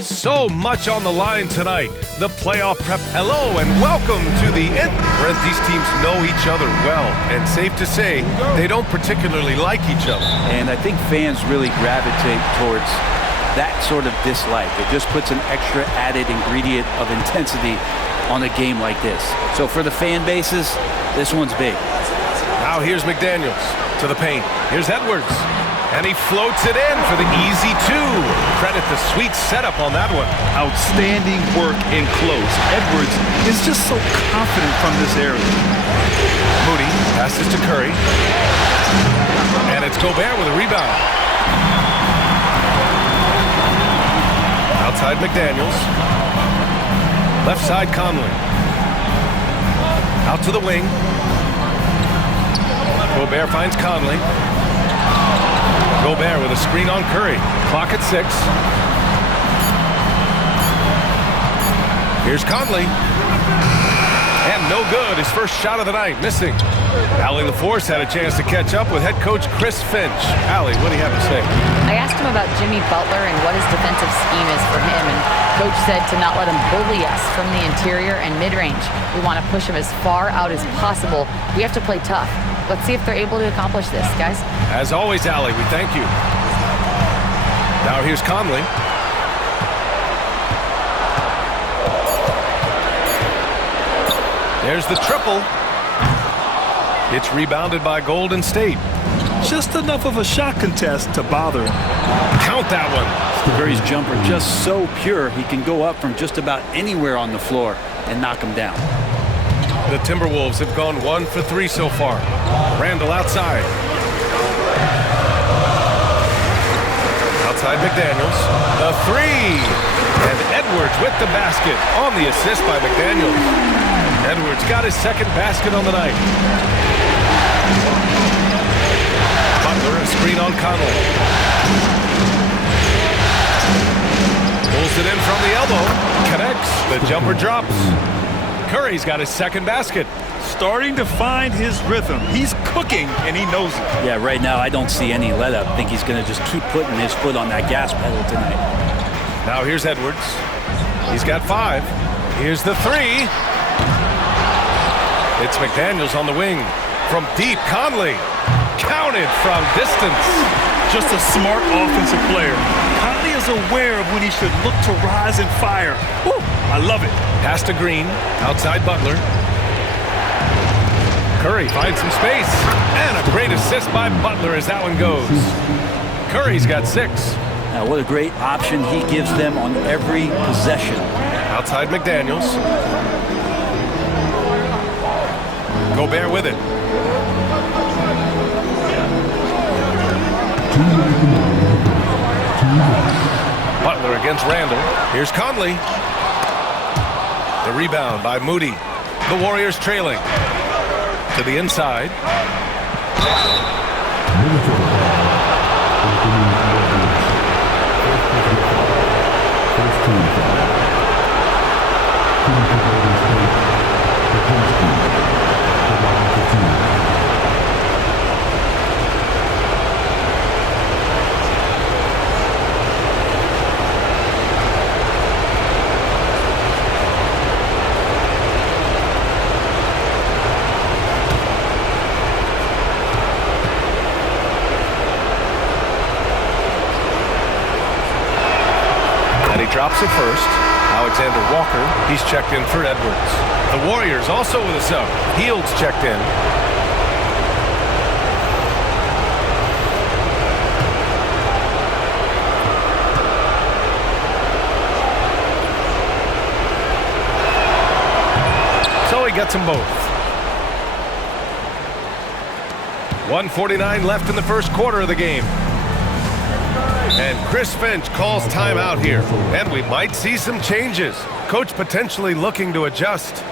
So much on the line tonight. The playoff prep. Hello and welcome to the end. Brent, these teams know each other well, and safe to say they don't particularly like each other. And I think fans really gravitate towards that sort of dislike. It just puts an extra added ingredient of intensity on a game like this. So for the fan bases, this one's big. Now here's McDaniels to the paint. Here's Edwards. And he floats it in for the easy two. Credit the sweet setup on that one. Outstanding work in close. Edwards is just so confident from this area. Moody passes to Curry. And it's Gobert with a rebound. Outside McDaniels. Left side Conley. Out to the wing. Gobert finds Conley. Gobert with a screen on Curry. Clock at 6. Here's Conley. And no good. His first shot of the night, missing. Allie LaForce had a chance to catch up with head coach Chris Finch. Allie, what do you have to say? I asked him about Jimmy Butler and what his defensive scheme is for him, and coach said to not let him bully us from the interior and mid-range. We want to push him as far out as possible. We have to play tough. Let's see if they're able to accomplish this, guys. As always, Allie, we thank you. Now here's Conley. There's the triple. It's rebounded by Golden State. Just enough of a shot contest to bother him. Count that one. Curry's jumper just so pure, he can go up from just about anywhere on the floor and knock him down. The Timberwolves have gone 1 for 3 so far. Randall outside. Outside McDaniels. The three. And Edwards with the basket on the assist by McDaniels. Edwards got his second basket on the night. Butler, a screen on Conley. Pulls it in from the elbow. Connects. The jumper drops. Curry's got his second basket. Starting to find his rhythm. He's cooking, and he knows it. Yeah, right now I don't see any let up. I think he's going to just keep putting his foot on that gas pedal tonight. Now here's Edwards. He's got 5. Here's the three. It's McDaniels on the wing. From deep, Conley. Counted from distance. Just a smart offensive player. Conley is aware of when he should look to rise and fire. Woo, I love it. Pass to Green. Outside Butler. Curry finds some space. And a great assist by Butler as that one goes. Curry's got 6. Now, what a great option he gives them on every possession. Outside McDaniels. Gobert with it. Butler against Randall. Here's Conley. The rebound by Moody. The Warriors trailing. To the inside. Drops it first. Alexander Walker, he's checked in for Edwards. The Warriors also with a sub. Heald's checked in. So he gets them both. 1:49 left in the first quarter of the game. And Chris Finch calls timeout here. And we might see some changes. Coach potentially looking to adjust.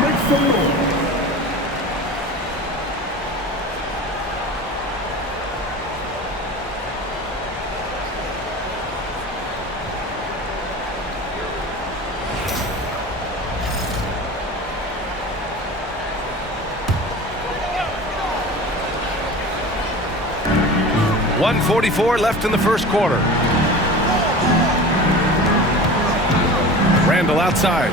Make some noise. .144 left in the first quarter. Randall outside.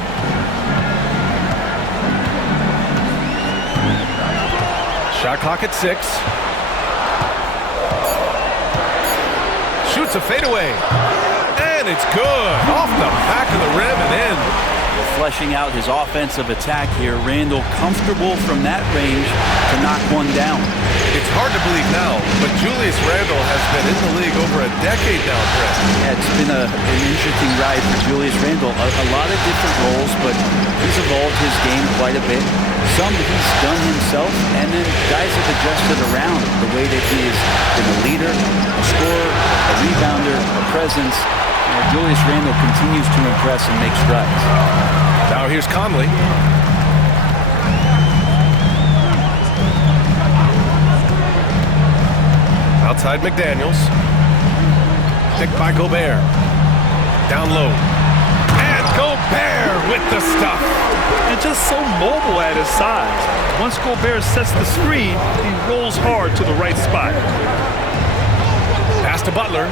Shot clock at 6. Shoots a fadeaway. And it's good. Off the back of the rim and in. Fleshing out his offensive attack here. Randall comfortable from that range to knock one down. It's hard to believe now, but Julius Randle has been in the league over a decade now, Brett. Yeah, it's been an interesting ride for Julius Randle. A lot of different roles, but he's evolved his game quite a bit. Some he's done himself, and then guys have adjusted around the way that he has been a leader, a scorer, a rebounder, a presence. Julius Randle continues to impress and make strides. Now here's Conley. Outside McDaniels. Picked by Gobert. Down low. And Gobert with the stuff. And just so mobile at his size. Once Gobert sets the screen, he rolls hard to the right spot. Pass to Butler.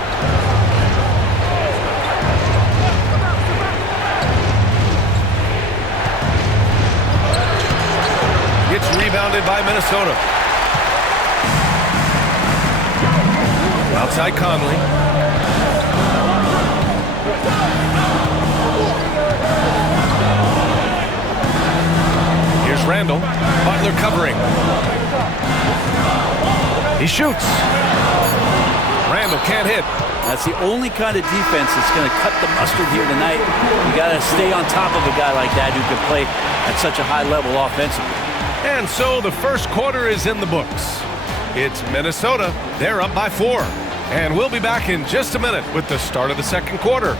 Gets rebounded by Minnesota. Outside Conley. Here's Randall. Butler covering. He shoots. Randall can't hit. That's the only kind of defense that's going to cut the mustard here tonight. You got to stay on top of a guy like that who can play at such a high level offensively. And so the first quarter is in the books. It's Minnesota. They're up by 4. And we'll be back in just a minute with the start of the second quarter.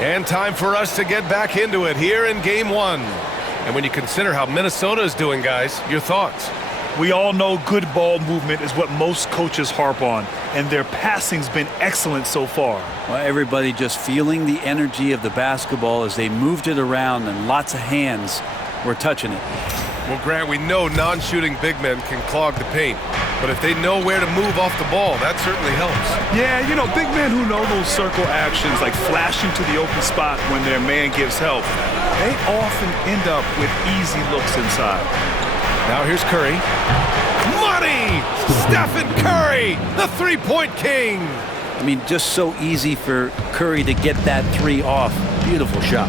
And time for us to get back into it here in Game 1. And when you consider how Minnesota is doing, guys, your thoughts? We all know good ball movement is what most coaches harp on, and their passing's been excellent so far. Well, everybody just feeling the energy of the basketball as they moved it around, and lots of hands were touching it. Well, Grant, we know non-shooting big men can clog the paint, but if they know where to move off the ball, that certainly helps. Yeah, you know, big men who know those circle actions, like flashing to the open spot when their man gives help, they often end up with easy looks inside. Now here's Curry. Money! Stephen Curry, the three-point king! I mean, just so easy for Curry to get that 3 off. Beautiful shot.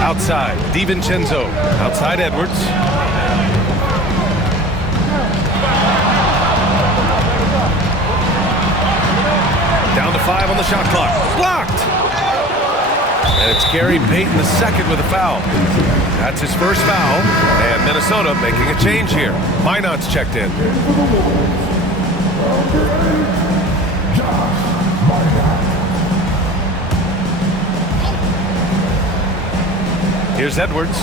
Outside, DiVincenzo. Outside Edwards. Down to 5 on the shot clock. Blocked! And it's Gary Payton the second with a foul. That's his first foul. And Minnesota making a change here. Minot's checked in. Here's Edwards.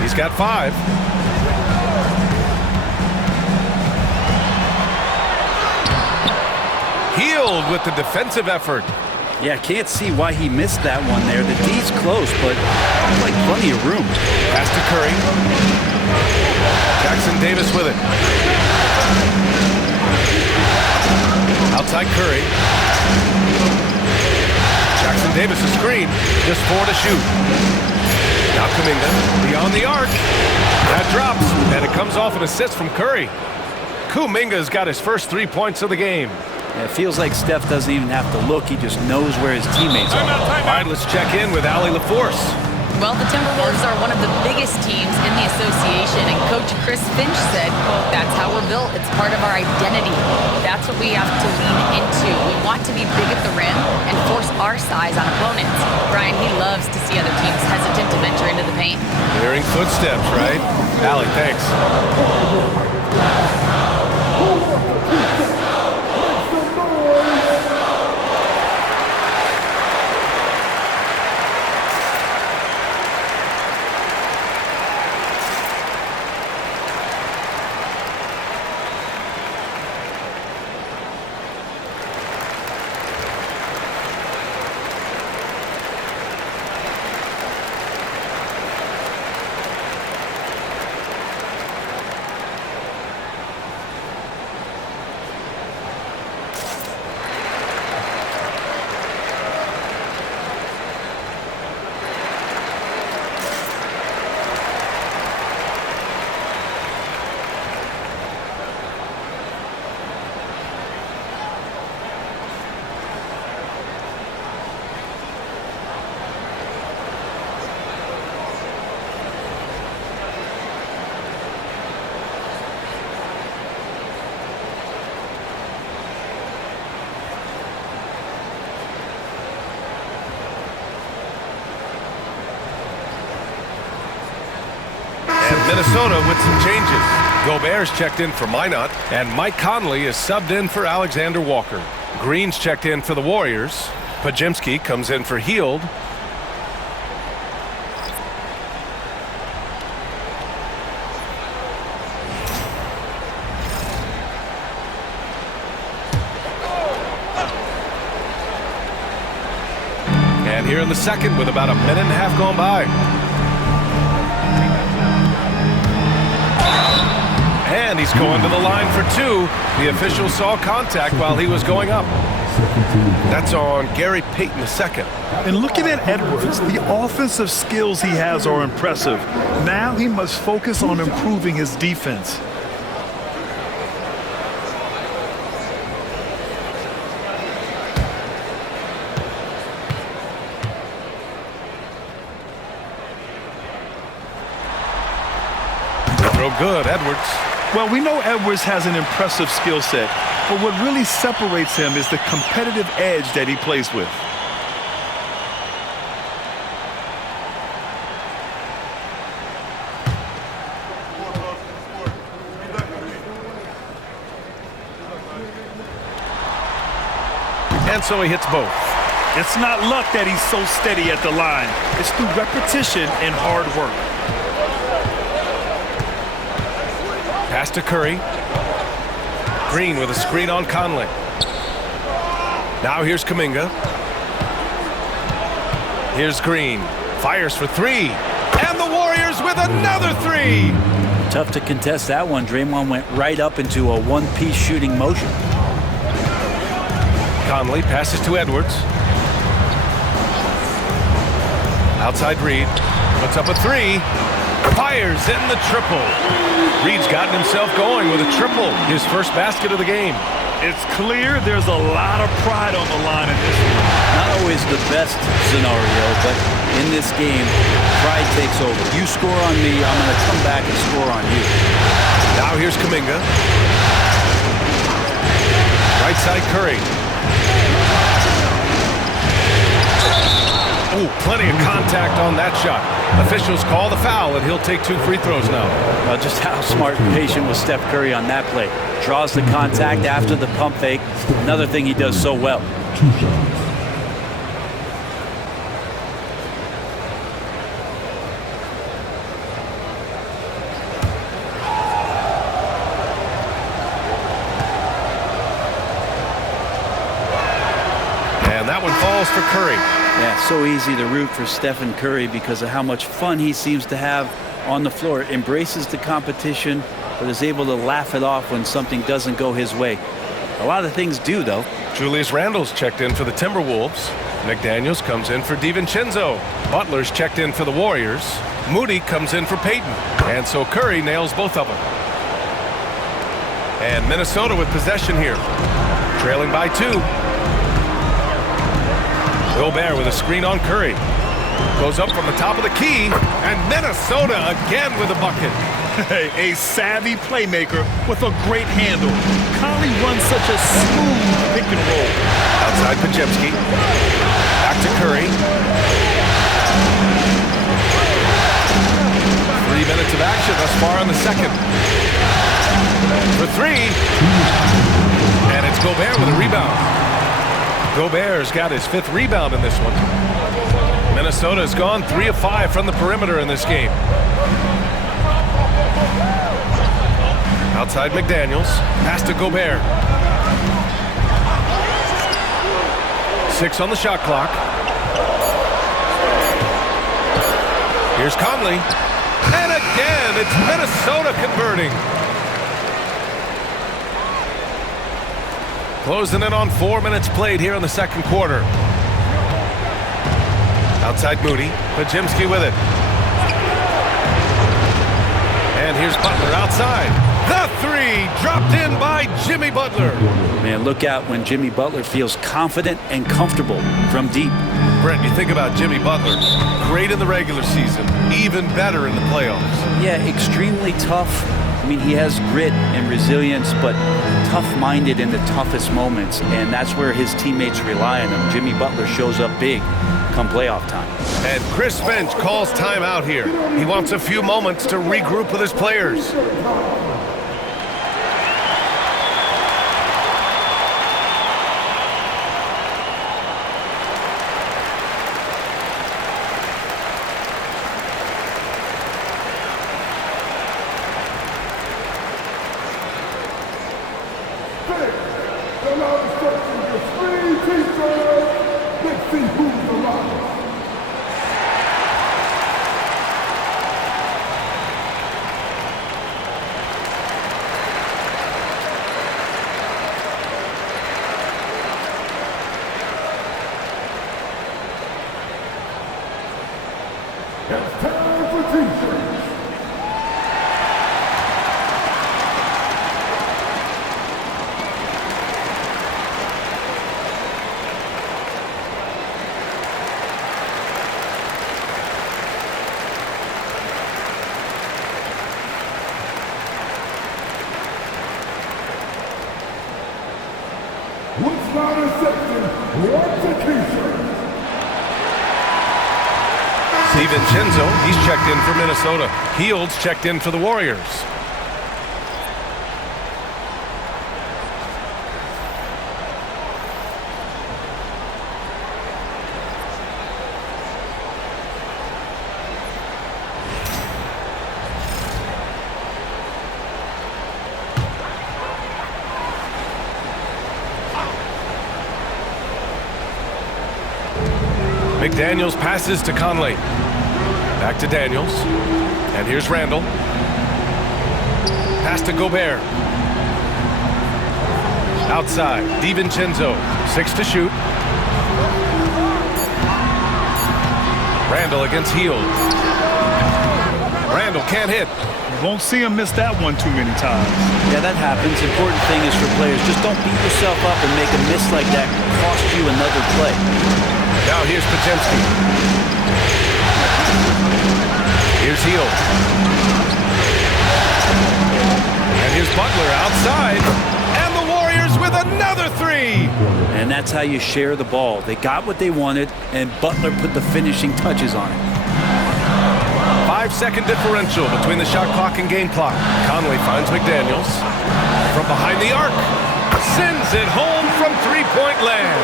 He's got 5. Healed with the defensive effort. Yeah, can't see why he missed that one there. The D's close, but like plenty of room. Pass to Curry. Jackson Davis with it. Outside Curry. Jackson Davis a screen. Just 4 to shoot. Now Kuminga beyond the arc. That drops, and it comes off an assist from Curry. Kuminga's got his first 3 points of the game. Yeah, it feels like Steph doesn't even have to look. He just knows where his teammates are. All right, let's check in with Allie LaForce. Well, the Timberwolves are one of the biggest teams in the association, and Coach Chris Finch said, quote, "That's how we're built. It's part of our identity. That's what we have to lean into. We want to be big at the rim and force our size on opponents. Brian, he loves to see other teams hesitant to venture into the paint. Hearing footsteps, right? Allie, thanks. Minnesota with some changes. Gobert's checked in for Minot, and Mike Conley is subbed in for Alexander Walker. Green's checked in for the Warriors. Pajimski comes in for Hield. And here in the second with about a minute and a half gone by. And he's going to the line for two. The official saw contact while he was going up. That's on Gary Payton II. And looking at Edwards, the offensive skills he has are impressive. Now he must focus on improving his defense. Throw good, Edwards. Well, we know Edwards has an impressive skill set, but what really separates him is the competitive edge that he plays with. And so he hits both. It's not luck that he's so steady at the line. It's through repetition and hard work. Pass to Curry. Green with a screen on Conley. Now here's Kuminga. Here's Green. Fires for three. And the Warriors with another three. Tough to contest that one. Draymond went right up into a one-piece shooting motion. Conley passes to Edwards. Outside Reed. Puts up a three. Fires in the triple. Reed's gotten himself going with a triple. His first basket of the game. It's clear there's a lot of pride on the line in this one. Not always the best scenario, but in this game, pride takes over. You score on me, I'm going to come back and score on you. Now here's Kuminga. Right side Curry. Ooh, plenty of contact on that shot. Officials call the foul, and he'll take 2 free throws now. Well, just how smart and patient was Steph Curry on that play. Draws the contact after the pump fake. Another thing he does so well. And that one falls for Curry. Yeah, so easy to root for Stephen Curry because of how much fun he seems to have on the floor. Embraces the competition, but is able to laugh it off when something doesn't go his way. A lot of things do, though. Julius Randle's checked in for the Timberwolves. McDaniels comes in for DiVincenzo. Butler's checked in for the Warriors. Moody comes in for Payton. And so Curry nails both of them. And Minnesota with possession here. Trailing by 2. Gobert with a screen on Curry. Goes up from the top of the key. And Minnesota again with a bucket. A savvy playmaker with a great handle. Conley runs such a smooth pick and roll. Outside Pajimski. Back to Curry. 3 minutes of action thus far in the second. For three. And it's Gobert with a rebound. Gobert's got his 5th rebound in this one. Minnesota has gone 3 of 5 from the perimeter in this game. Outside McDaniels. Pass to Gobert. 6 on the shot clock. Here's Conley. And again, it's Minnesota converting. Closing in on 4 minutes played here in the second quarter. Outside Moody. Pajimski with it. And here's Butler outside. The 3 dropped in by Jimmy Butler. Man, look out when Jimmy Butler feels confident and comfortable from deep. Brent, you think about Jimmy Butler. Great in the regular season. Even better in the playoffs. Yeah, extremely tough. I mean, he has grit and resilience, but tough-minded in the toughest moments, and that's where his teammates rely on him. Jimmy Butler shows up big come playoff time. And Chris Finch calls timeout here. He wants a few moments to regroup with his players. It's time for t-shirts. What's not accepted? What's a t-shirt? DiVincenzo, he's checked in for Minnesota. Fields checked in for the Warriors. McDaniels passes to Conley. Back to Daniels. And here's Randall. Pass to Gobert. Outside, DiVincenzo. 6 to shoot. Randall against Hield. Randall can't hit. You won't see him miss that one too many times. Yeah, that happens. Important thing is for players, just don't beat yourself up and make a miss like that cost you another play. Now here's Pajimski. Here's Hield. And here's Butler outside. And the Warriors with another 3. And that's how you share the ball. They got what they wanted, and Butler put the finishing touches on it. 5-second differential between the shot clock and game clock. Conley finds McDaniels. From behind the arc. Sends it home from three-point land.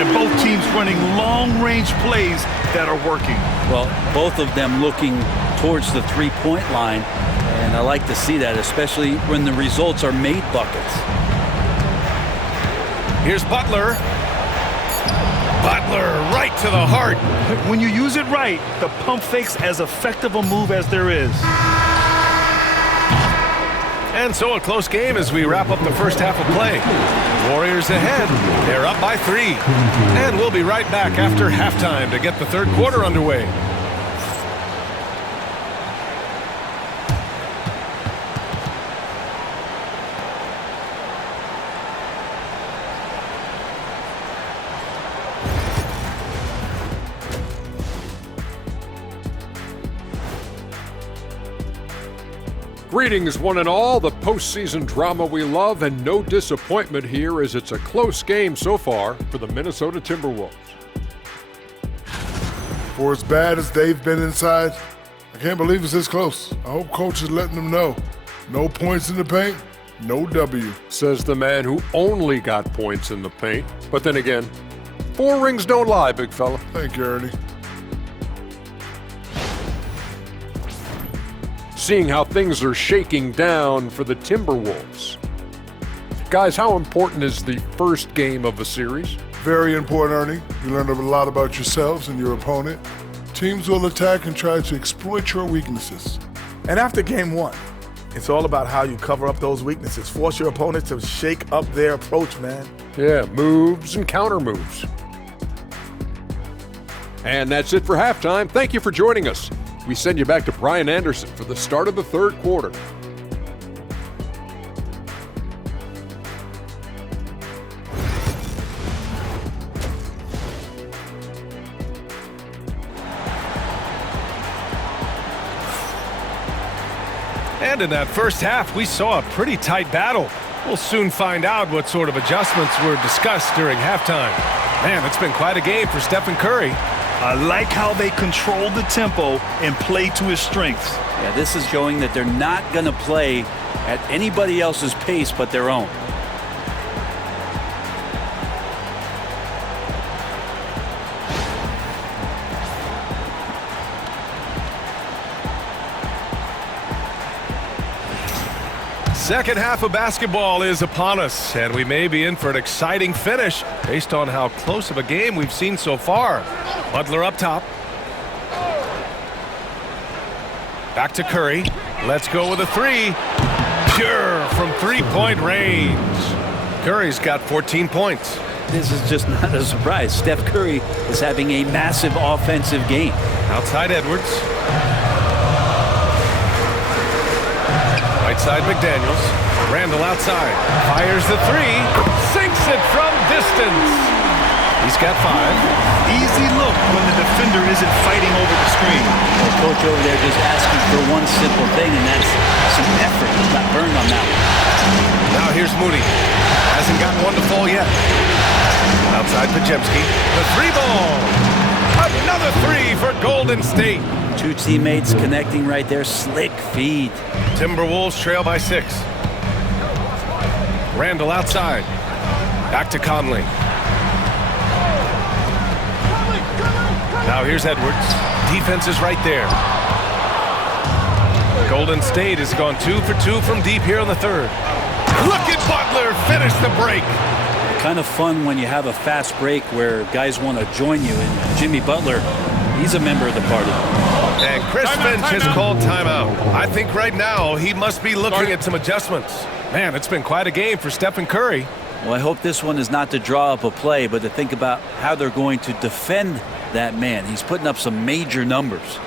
And both teams running long-range plays that are working. Well, both of them looking towards the three-point line, and I like to see that, especially when the results are made buckets. Here's Butler. Butler right to the heart. When you use it right, the pump fake's as effective a move as there is. And so a close game as we wrap up the first half of play. Warriors ahead. They're up by 3. And we'll be right back after halftime to get the third quarter underway. Greetings, one and all. The postseason drama we love, and no disappointment here as it's a close game so far for the Minnesota Timberwolves. For as bad as they've been inside, I can't believe it's this close. I hope coach is letting them know. No points in the paint, no W. Says the man who only got points in the paint. But then again, 4 rings don't lie, big fella. Thank you, Ernie. Seeing how things are shaking down for the Timberwolves. Guys, how important is the first game of a series? Very important, Ernie. You learn a lot about yourselves and your opponent. Teams will attack and try to exploit your weaknesses. And after game 1, it's all about how you cover up those weaknesses. Force your opponent to shake up their approach, man. Yeah, moves and counter moves. And that's it for halftime. Thank you for joining us. We send you back to Brian Anderson for the start of the third quarter. And in that first half, we saw a pretty tight battle. We'll soon find out what sort of adjustments were discussed during halftime. Man, it's been quite a game for Stephen Curry. I like how they control the tempo and play to his strengths. Yeah, this is showing that they're not going to play at anybody else's pace but their own. Second half of basketball is upon us, and we may be in for an exciting finish based on how close of a game we've seen so far. Butler up top. Back to Curry. Let's go with a 3. Pure from three-point range. Curry's got 14 points. This is just not a surprise. Steph Curry is having a massive offensive game. Outside Edwards. Right side McDaniels. Randall outside. Fires the 3. Sinks it from distance. He's got 5. Easy look when the defender isn't fighting over the screen. The coach over there just asking for one simple thing, and that's some effort. He's not burned on that one. Now here's Moody. Hasn't gotten one to fall yet. Outside Pajemski. The 3-ball. Another 3 for Golden State. 2 teammates connecting right there. Slick feed. Timberwolves trail by 6. Randall outside. Back to Conley. Now here's Edwards. Defense is right there. Golden State has gone 2 for 2 from deep here in the third. Look at Butler finish the break. Kind of fun when you have a fast break where guys want to join you. And Jimmy Butler, he's a member of the party. And Chris Finch has called timeout. I think right now he must be looking at some adjustments. Man, it's been quite a game for Stephen Curry. Well, I hope this one is not to draw up a play, but to think about how they're going to defend that man. He's putting up some major numbers.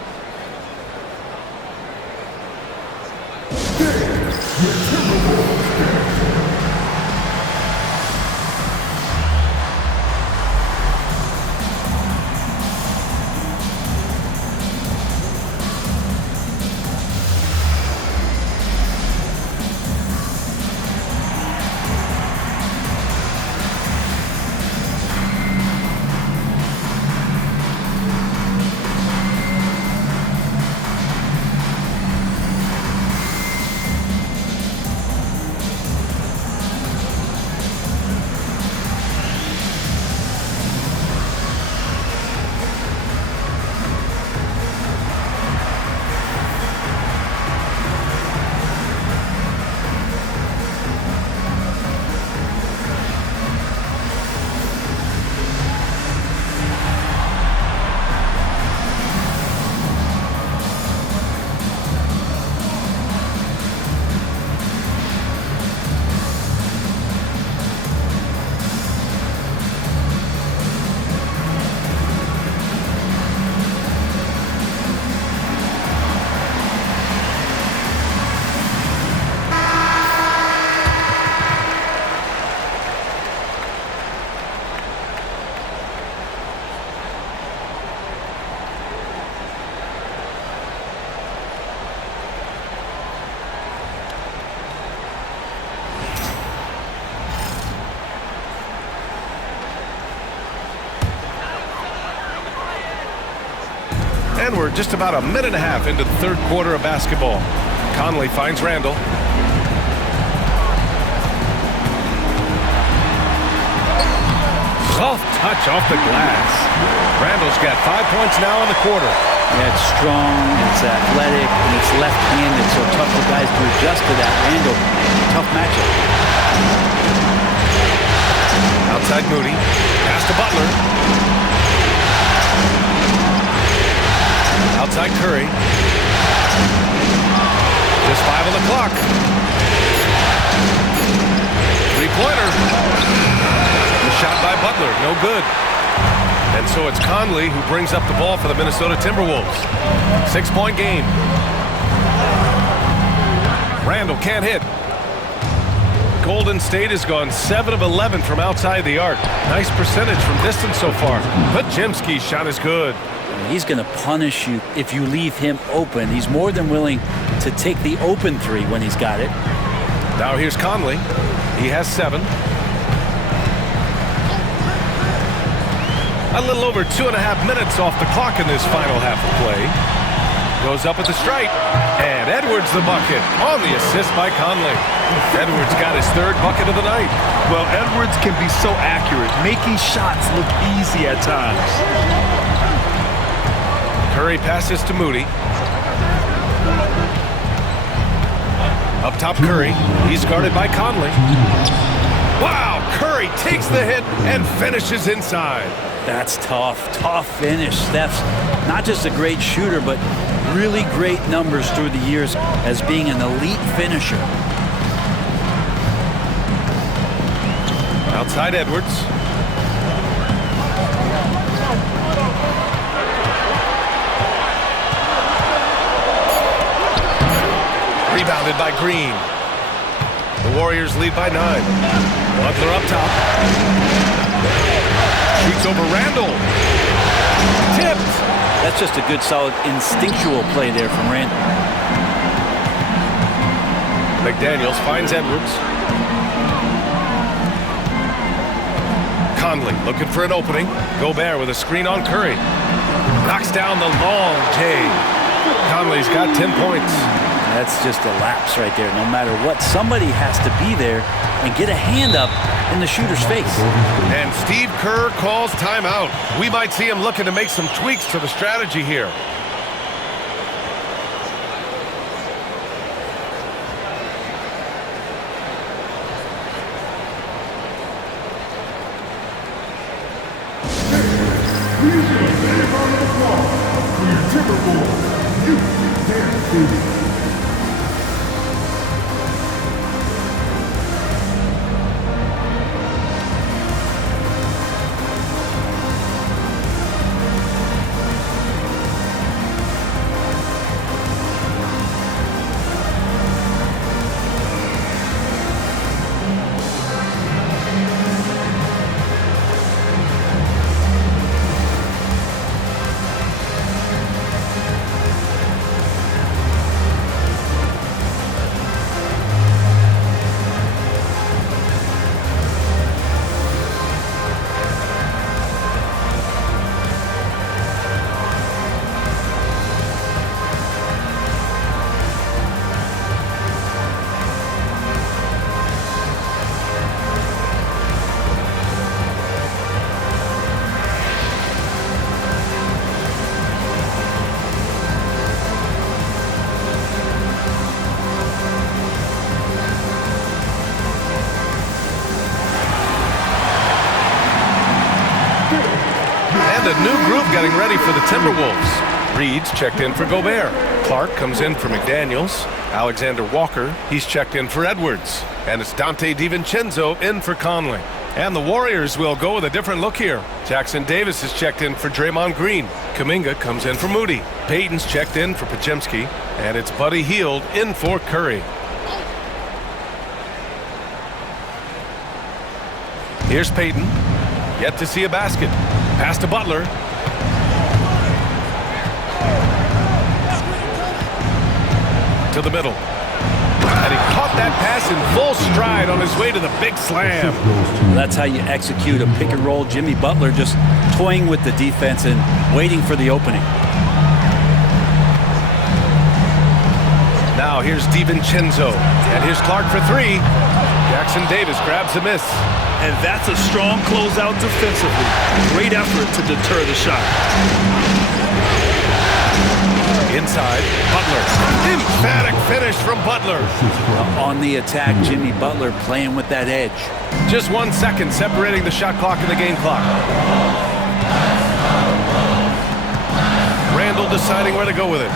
And we're just about a minute and a half into the third quarter of basketball. Conley finds Randall. Soft touch off the glass. Randall's got 5 points now in the quarter. Yeah, it's strong, it's athletic, and it's left-handed, so tough for guys to adjust to that. Randall, tough matchup. Outside Moody. Pass to Butler. Outside Curry. Just 5 on the clock. Three-pointer. The shot by Butler, no good. And so it's Conley who brings up the ball for the Minnesota Timberwolves. 6-point game. Randall can't hit. Golden State has gone 7 of 11 from outside the arc. Nice percentage from distance so far. But Jimsky's shot is good. He's going to punish you if you leave him open. He's more than willing to take the open three when he's got it. Now here's Conley. He has 7. A little over 2.5 minutes off the clock in this final half of play. Goes up at the stripe. And Edwards the bucket on the assist by Conley. Edwards got his 3rd bucket of the night. Well, Edwards can be so accurate, making shots look easy at times. Curry passes to Moody. Up top Curry. He's guarded by Conley. Wow! Curry takes the hit and finishes inside. That's tough. Tough finish. Steph's not just a great shooter, but really great numbers through the years as being an elite finisher. Outside Edwards. Rebounded by Green. The Warriors lead by 9. Butler up top. Shoots over Randall. Tipped. That's just a good, solid, instinctual play there from Randall. McDaniels finds Edwards. Conley looking for an opening. Gobert with a screen on Curry. Knocks down the long J. Conley's got 10 points. That's just a lapse right there. No matter what, somebody has to be there and get a hand up in the shooter's face. And Steve Kerr calls timeout. We might see him looking to make some tweaks to the strategy here. A new group getting ready for the Timberwolves. Reed's checked in for Gobert. Clark comes in for McDaniels. Alexander Walker, he's checked in for Edwards. And it's Dante DiVincenzo in for Conley. And the Warriors will go with a different look here. Jackson Davis is checked in for Draymond Green. Kuminga comes in for Moody. Payton's checked in for Podziemski. And it's Buddy Hield in for Curry. Here's Payton. Yet to see a basket. Pass to Butler. To the middle. And he caught that pass in full stride on his way to the big slam. That's how you execute a pick and roll. Jimmy Butler just toying with the defense and waiting for the opening. Now here's DiVincenzo, and here's Clark for three. Jackson Davis grabs a miss. And that's a strong closeout defensively. Great effort to deter the shot. Inside, Butler. Emphatic finish from Butler. On the attack, Jimmy Butler playing with that edge. Just 1 second separating the shot clock and the game clock. Randall deciding where to go with it.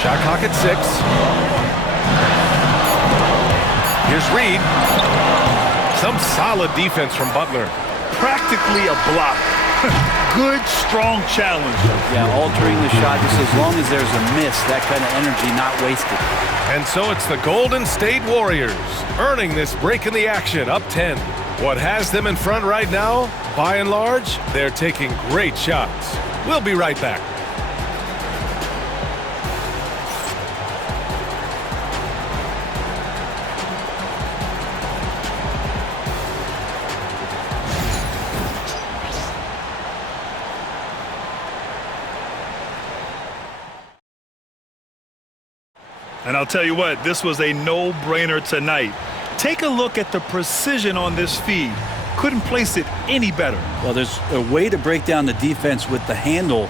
Shot clock at 6. Here's Reed. Some solid defense from Butler. Practically a block. Good, strong challenge. Yeah, altering the shot just as long as there's a miss, that kind of energy not wasted. And so it's the Golden State Warriors earning this break in the action, up 10. What has them in front right now, by and large, they're taking great shots. We'll be right back. And I'll tell you what, this was a no-brainer tonight. Take a look at the precision on this feed. Couldn't place it any better. Well, there's a way to break down the defense with the handle,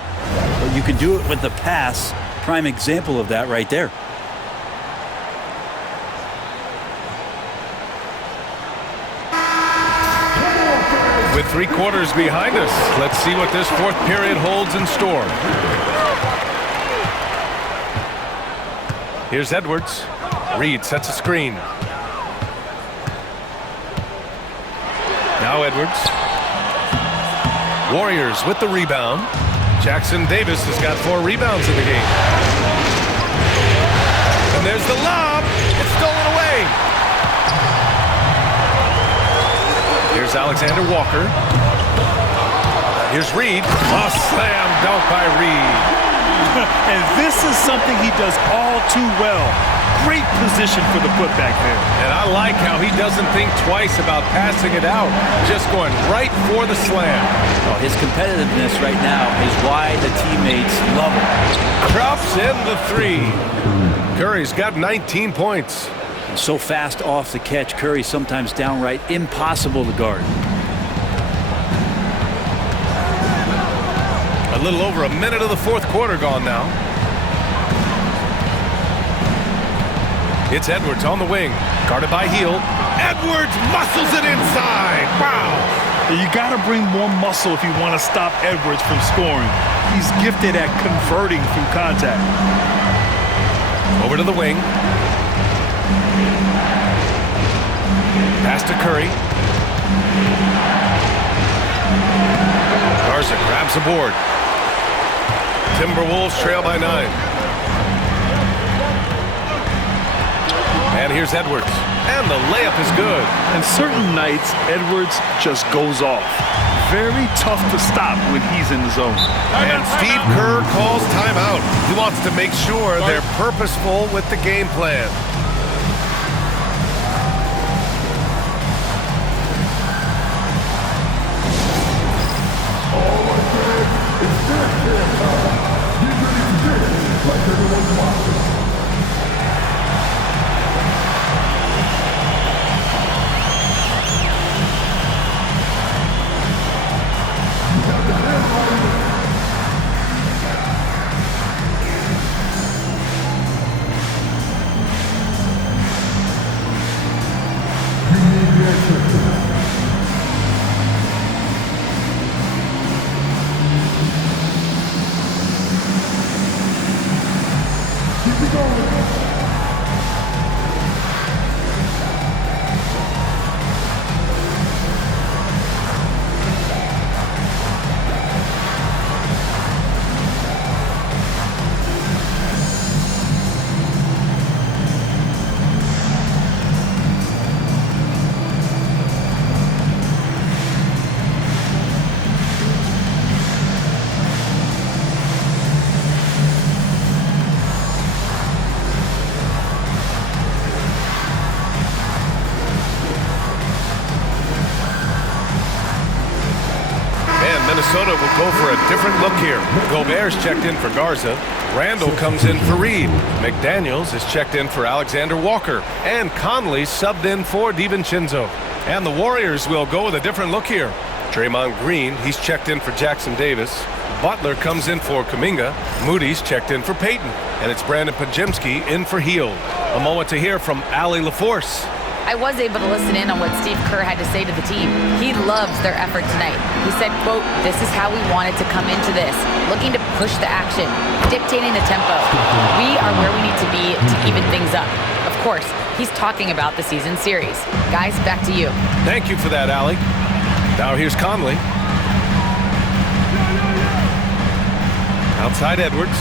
but you can do it with the pass. Prime example of that right there. With 3 quarters behind us, let's see what this fourth period holds in store. Here's Edwards. Reed sets a screen. Now Edwards. Warriors with the rebound. Jackson Davis has got 4 rebounds in the game. And there's the lob. It's stolen away. Here's Alexander Walker. Here's Reed. A slam dunk by Reed. And this is something he does all too well. Great position for the putback there. And I like how he doesn't think twice about passing it out. Just going right for the slam. Well, his competitiveness right now is why the teammates love him. Drops in the 3. Curry's got 19 points. So fast off the catch, Curry sometimes downright impossible to guard. A little over a minute of the fourth quarter gone now. It's Edwards on the wing, guarded by Hield. Edwards muscles it inside. Wow. You got to bring more muscle if you want to stop Edwards from scoring. He's gifted at converting through contact. Over to the wing. Pass to Curry. Garza grabs the board. Timberwolves trail by 9. And here's Edwards. And the layup is good. And certain nights, Edwards just goes off. Very tough to stop when he's in the zone. And Steve Kerr calls timeout. He wants to make sure they're purposeful with the game plan. Minnesota will go for a different look here. Gobert's checked in for Garza. Randall comes in for Reed. McDaniels is checked in for Alexander Walker. And Conley subbed in for DiVincenzo. And the Warriors will go with a different look here. Draymond Green, he's checked in for Jackson Davis. Butler comes in for Kuminga. Moody's checked in for Payton. And it's Brandon Podziemski in for Hield. A moment to hear from Allie LaForce. I was able to listen in on what Steve Kerr had to say to the team. He loves their effort tonight. He said, quote, "This is how we wanted to come into this, looking to push the action, dictating the tempo. We are where we need to be to even things up." Of course, he's talking about the season series. Guys, back to you. Thank you for that, Allie. Now here's Conley. Outside Edwards,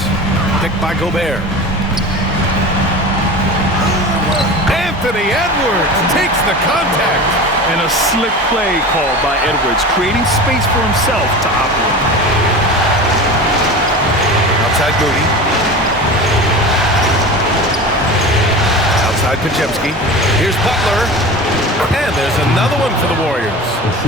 picked by Gobert. Anthony Edwards takes the contact. And a slick play called by Edwards, creating space for himself to operate. Outside Moody. Outside Podziemski. Here's Butler. And there's another one for the Warriors.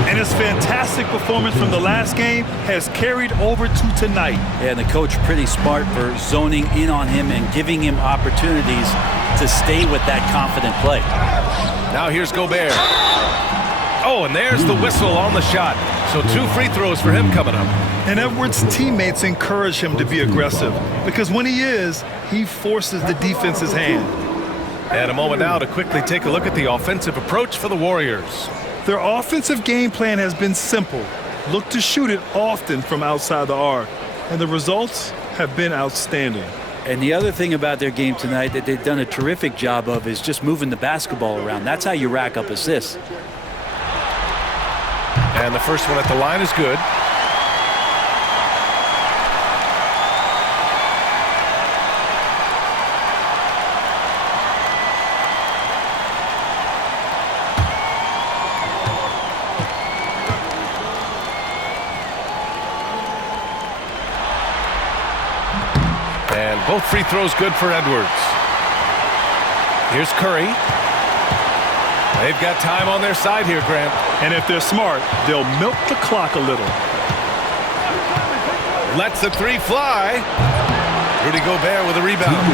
And his fantastic performance from the last game has carried over to tonight. Yeah, and the coach pretty smart for zoning in on him and giving him opportunities to stay with that confident play. Now here's Gobert. Oh, and there's the whistle on the shot. So 2 free throws for him coming up. And Edwards' teammates encourage him to be aggressive because when he is, he forces the defense's hand. And a moment now to quickly take a look at the offensive approach for the Warriors. Their offensive game plan has been simple. Look to shoot it often from outside the arc. And the results have been outstanding. And the other thing about their game tonight that they've done a terrific job of is just moving the basketball around. That's how you rack up assists. And the first one at the line is good. And both free throws good for Edwards. Here's Curry. They've got time on their side here, Grant. And if they're smart, they'll milk the clock a little. Lets the 3 fly. Rudy Gobert with a rebound.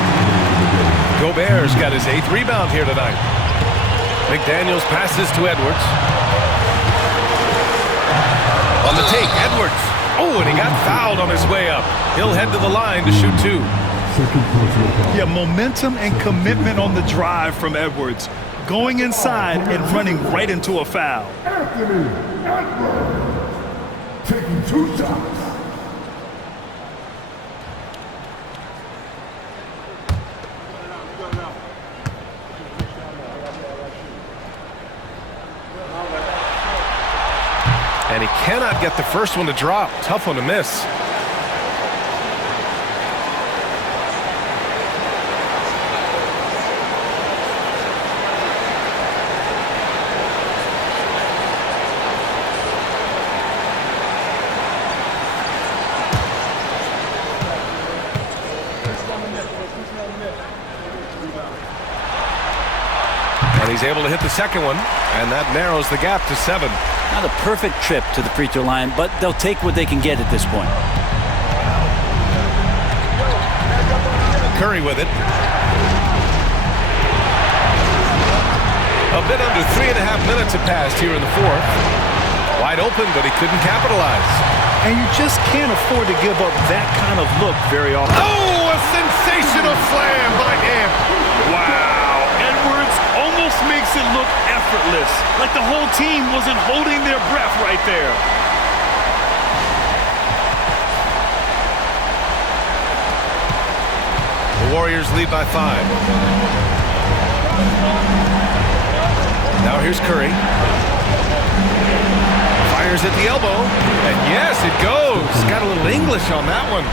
Gobert's got his 8th rebound here tonight. McDaniels passes to Edwards. On the take, Edwards. Oh, and he got fouled on his way up. He'll head to the line to shoot 2. Yeah, momentum and commitment on the drive from Edwards. Going inside and running right into a foul. Anthony Edwards taking 2 shots. And he cannot get the first one to drop. Tough one to miss. And he's able to hit the second one, and that narrows the gap to 7. Not a perfect trip to the free throw line, but they'll take what they can get at this point. Curry with it. A bit under 3.5 minutes have passed here in the 4th. Wide open, but he couldn't capitalize. And you just can't afford to give up that kind of look very often. Oh, a sensational slam by Ant. Wow. Edwards almost makes it look effortless, like the whole team wasn't holding their breath right there. The Warriors lead by 5. Now here's Curry. Fires at the elbow, and yes, it goes. Got a little English on that one.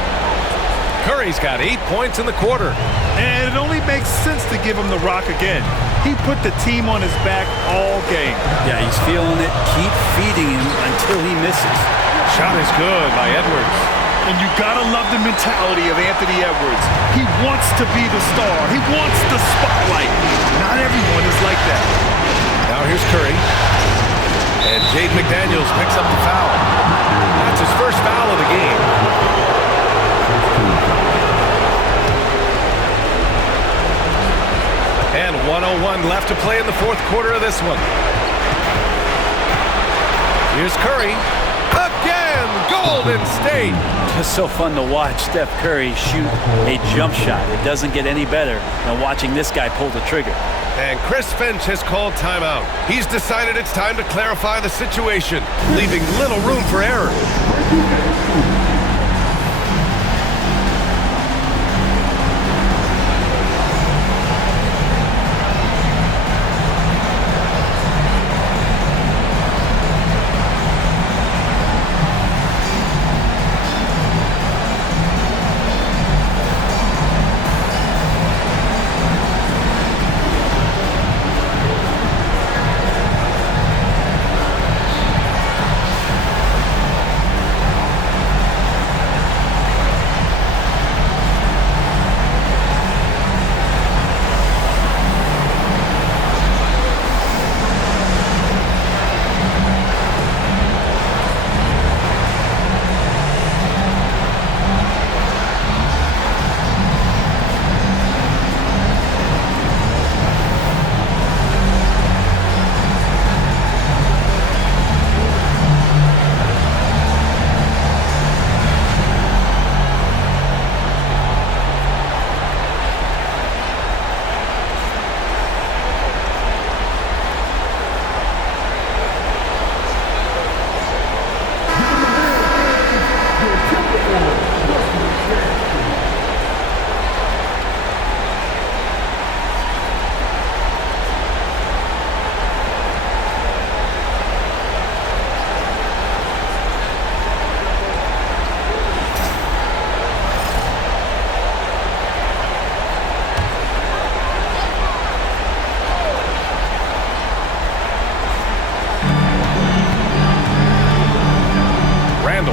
Curry's got 8 points in the quarter. And it only makes sense to give him the rock again. He put the team on his back all game. Yeah, he's feeling it. Keep feeding him until he misses. Shot is good by Edwards. And you gotta love the mentality of Anthony Edwards. He wants to be the star. He wants the spotlight. Not everyone is like that. Now here's Curry. And Jaden McDaniels picks up the foul. That's his first foul of the game. And 1:01 left to play in the fourth quarter of this one. Here's Curry. Again, Golden State. Just so fun to watch Steph Curry shoot a jump shot. It doesn't get any better than watching this guy pull the trigger. And Chris Finch has called timeout. He's decided it's time to clarify the situation, leaving little room for error.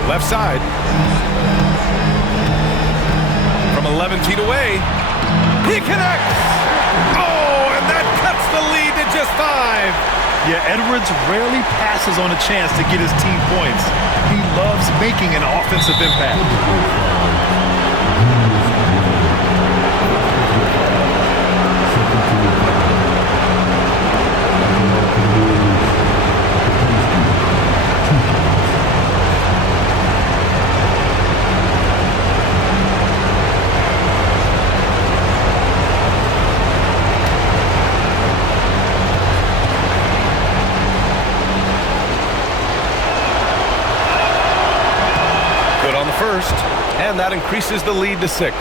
Left side. From 11 feet away. He connects! Oh, and that cuts the lead to just 5. Yeah, Edwards rarely passes on a chance to get his team points. He loves making an offensive impact. First, and that increases the lead to 6.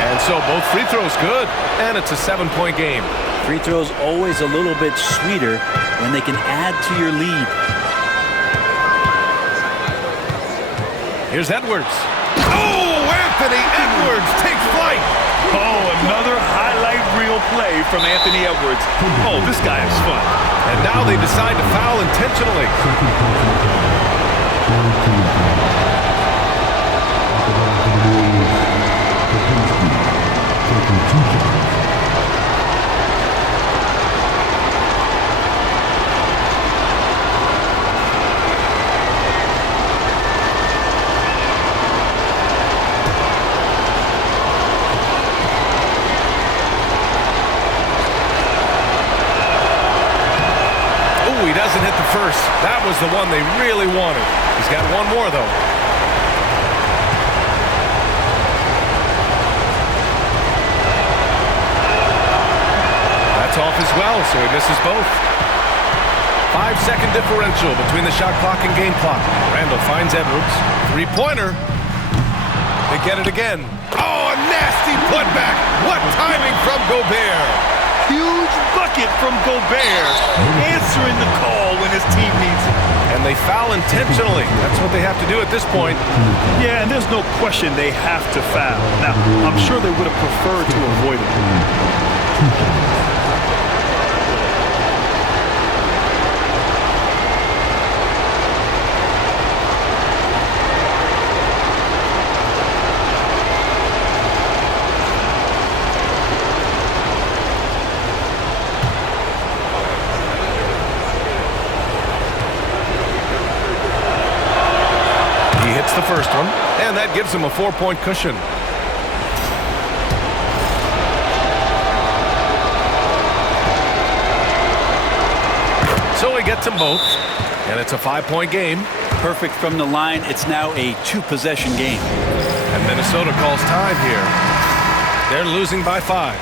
And so both free throws good, and it's a 7-point game. Free throws always a little bit sweeter when they can add to your lead. Here's Edwards. Oh, Anthony Edwards takes flight. Oh, another highlight reel play from Anthony Edwards. Oh, this guy is fun. And now they decide to foul intentionally. Doesn't hit the first. That was the one they really wanted. He's got one more, though. That's off as well, so he misses both. 5-second differential between the shot clock and game clock. Randall finds Edwards. Three-pointer. They get it again. Oh, a nasty putback. What timing from Gobert. Huge bucket from Gobert, answering the call when his team needs it. And they foul intentionally. That's what they have to do at this point. Yeah, and there's no question they have to foul. Now, I'm sure they would have preferred to avoid it. Gets the first one, and that gives him a 4-point cushion. So he gets them both, and it's a 5-point game. Perfect from the line. It's now a 2-possession game. And Minnesota calls time here. They're losing by 5.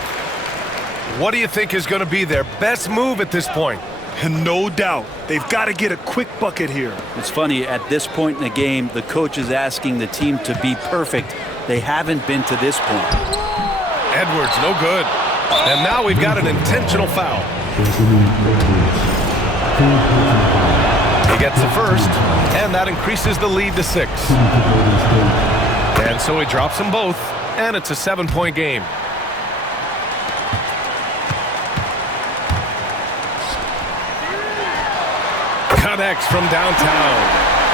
What do you think is going to be their best move at this point? And no doubt, they've got to get a quick bucket here. It's funny, at this point in the game, the coach is asking the team to be perfect. They haven't been to this point. Edwards, no good. And now we've got an intentional foul. He gets the first, and that increases the lead to 6. And so he drops them both, and it's a 7-point game. Connects from downtown.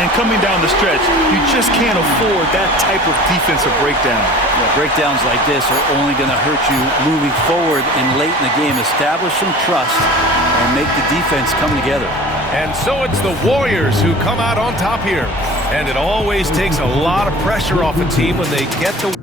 And coming down the stretch, you just can't afford that type of defensive breakdown. Yeah, breakdowns like this are only going to hurt you moving forward and late in the game. Establish some trust and make the defense come together. And so it's the Warriors who come out on top here. And it always takes a lot of pressure off a team when they get the